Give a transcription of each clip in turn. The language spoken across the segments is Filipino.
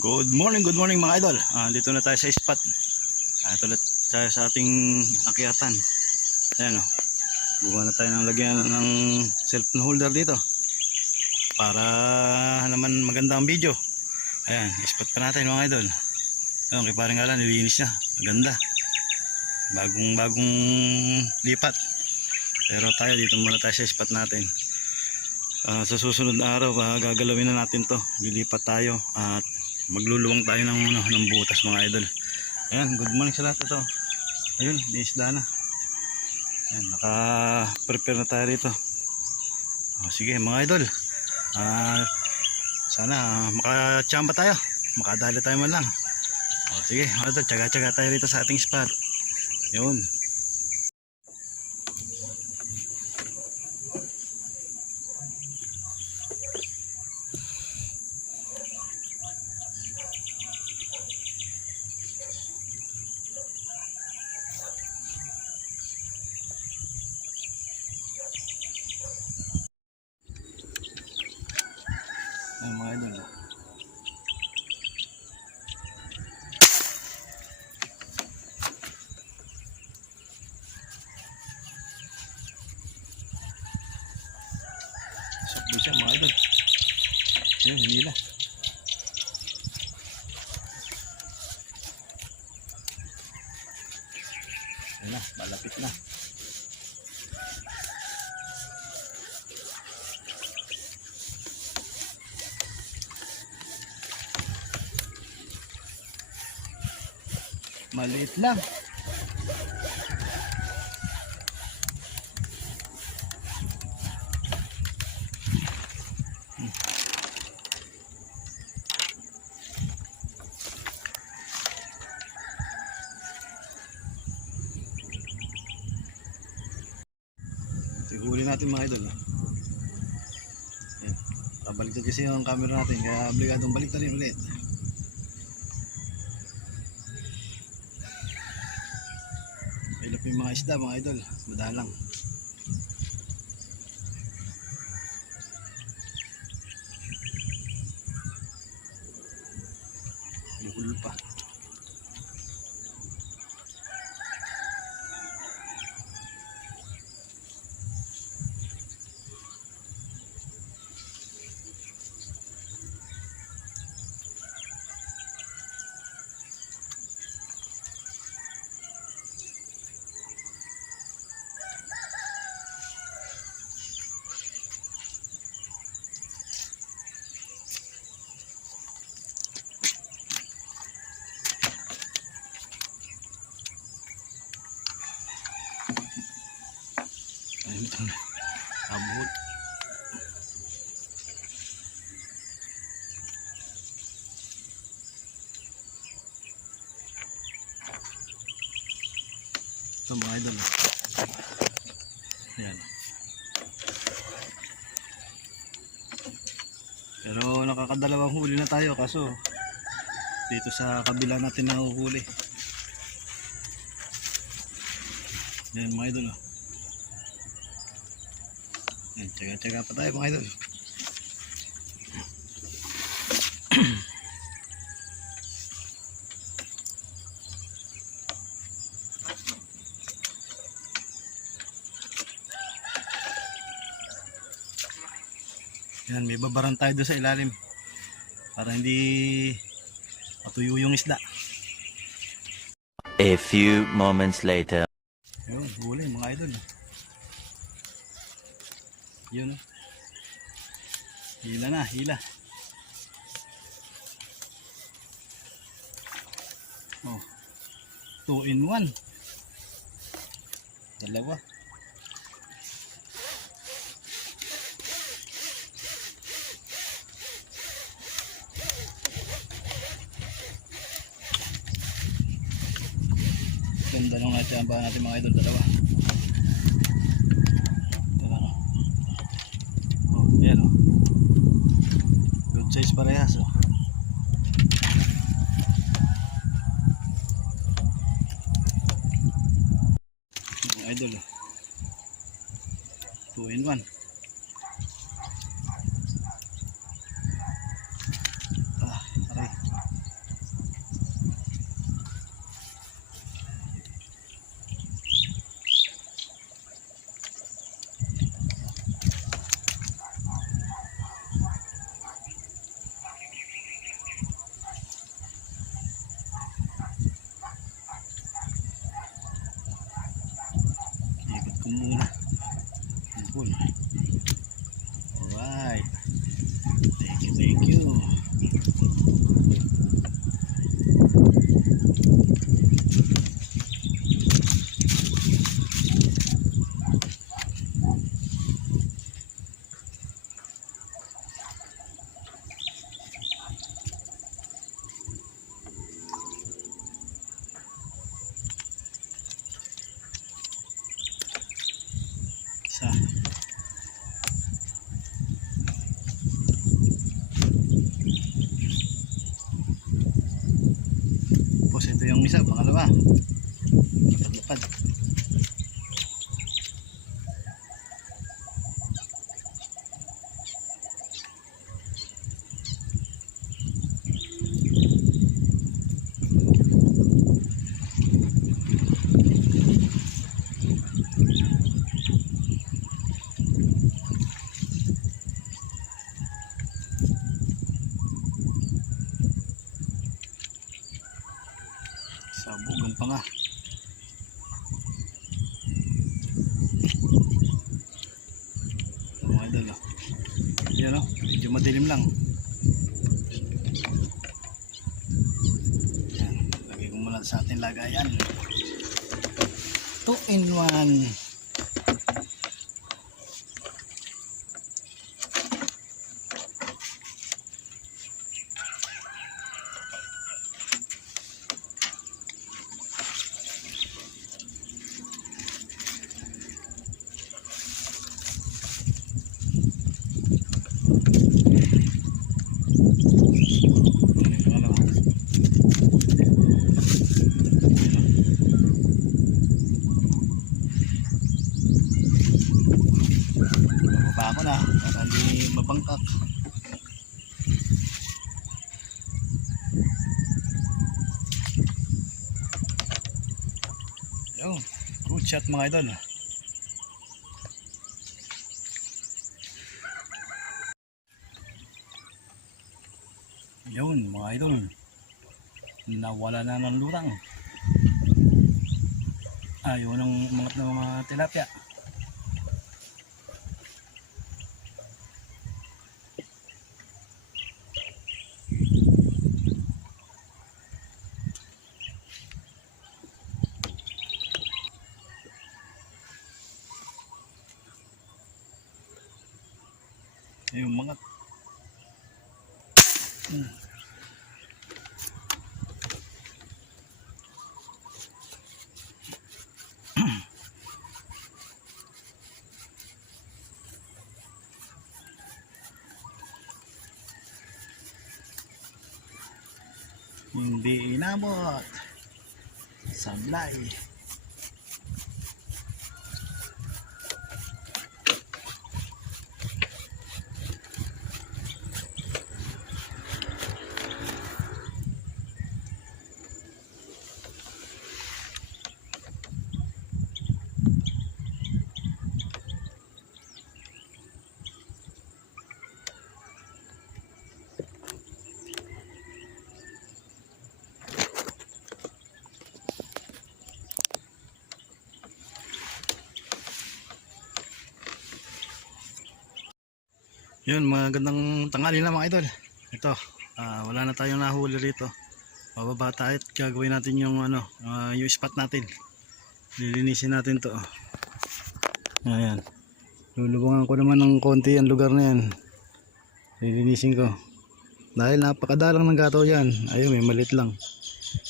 Good morning mga idol. Dito na tayo sa spot. Ito ulit tayo sa ating akyatan. Ayan o. Buka na tayo ng lagyan ng cellphone holder dito. Para naman maganda ang video. Ayan, spot pa natin mga idol. Ayan, kay parang Alan, nilinis niya. Maganda. Bagong lipat. Pero tayo dito muna tayo sa spot natin. Sa susunod na araw, gagalawin na natin to. Lilipat tayo at magluluwang tayo ng butas mga idol. Ayan, good morning sa lahat ito. Ayun, niisda na. Ayan, naka-prepare na tayo rito. Sige mga idol. Sana makachamba tayo. Makadali tayo man lang. Sige mga idol, tsaga-tsaga tayo rito sa ating spot. Yun. Ayan mga idol. Sakbo siya mga idol. Ayan, hinila. Ayan na, malapit na. Maliit lang. Huli natin mga idol. Kabaliktad kasi yung camera natin, kaya obligadong baliktad rin ulit. Ilap yung mga isda mga idol, madalang. Bukul pa. Abot. Ito mga idol. Ayan. Pero nakakadalawang huli na tayo, kaso dito sa kabila natin nahuhuli. Ayan mga idol. Tsaga-tsaga pa tayo mga idol. Yan, may babaran tayo doon sa ilalim para hindi matuyo yung isda. A few moments later. Yun, huli mga idol. Yun. Hila na, hila. Oh. 2 in 1. Dalawa. Ganda nung natsambahan natin mga idol, dalawa. Ayan o. Good size parehas o. Mga idol o. 2 in 1. Aray. pangalawa. Lapad-lapad. Sabugan pa nga. Mga idol, oh. Yan, oh. Medyo madilim lang. Yan. Lagay ko muna sa ating lagayan. 2-in-1. Baba ako na para hindi mabangkak. Yo, good shot mga idol. Yun mga idol, nawala na ng lurang. Ayaw ng mga tilapia. Yung mga hindi inabot. Sablay. Yun, magandang tanghali na mga idol. Ito, wala na tayong nahuli rito. Bababa tayo at gagawin natin yung yung spot natin. Lilinisin natin to. Ayan. Lulubungan ko naman ng konti ang lugar na yan. Lilinisin ko. Dahil napakadalang ng gato yan. Ayun, may malit lang.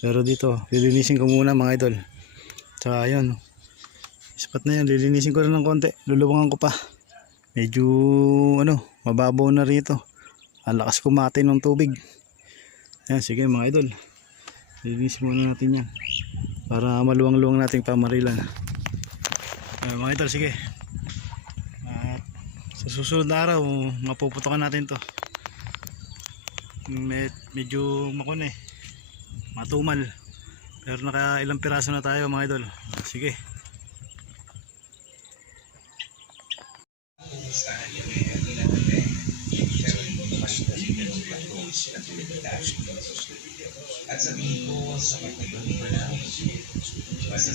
Pero dito, lilinisin ko muna mga idol. Tsaka ayun. Spot na yan, lilinisin ko rin ng konti. Lulubungan ko pa. Medyo mababaw na rito. Ang lakas kumati ng tubig. Ayan, sige mga idol, linisin muna natin yan para maluwang-luwang nating pamarilan. Ayan, mga idol, sige. At sa susunod na araw mapuputokan natin to. Medyo matumal, pero naka ilang piraso na tayo mga idol. Sige. At sabihin ko sa pagpagod ko na basta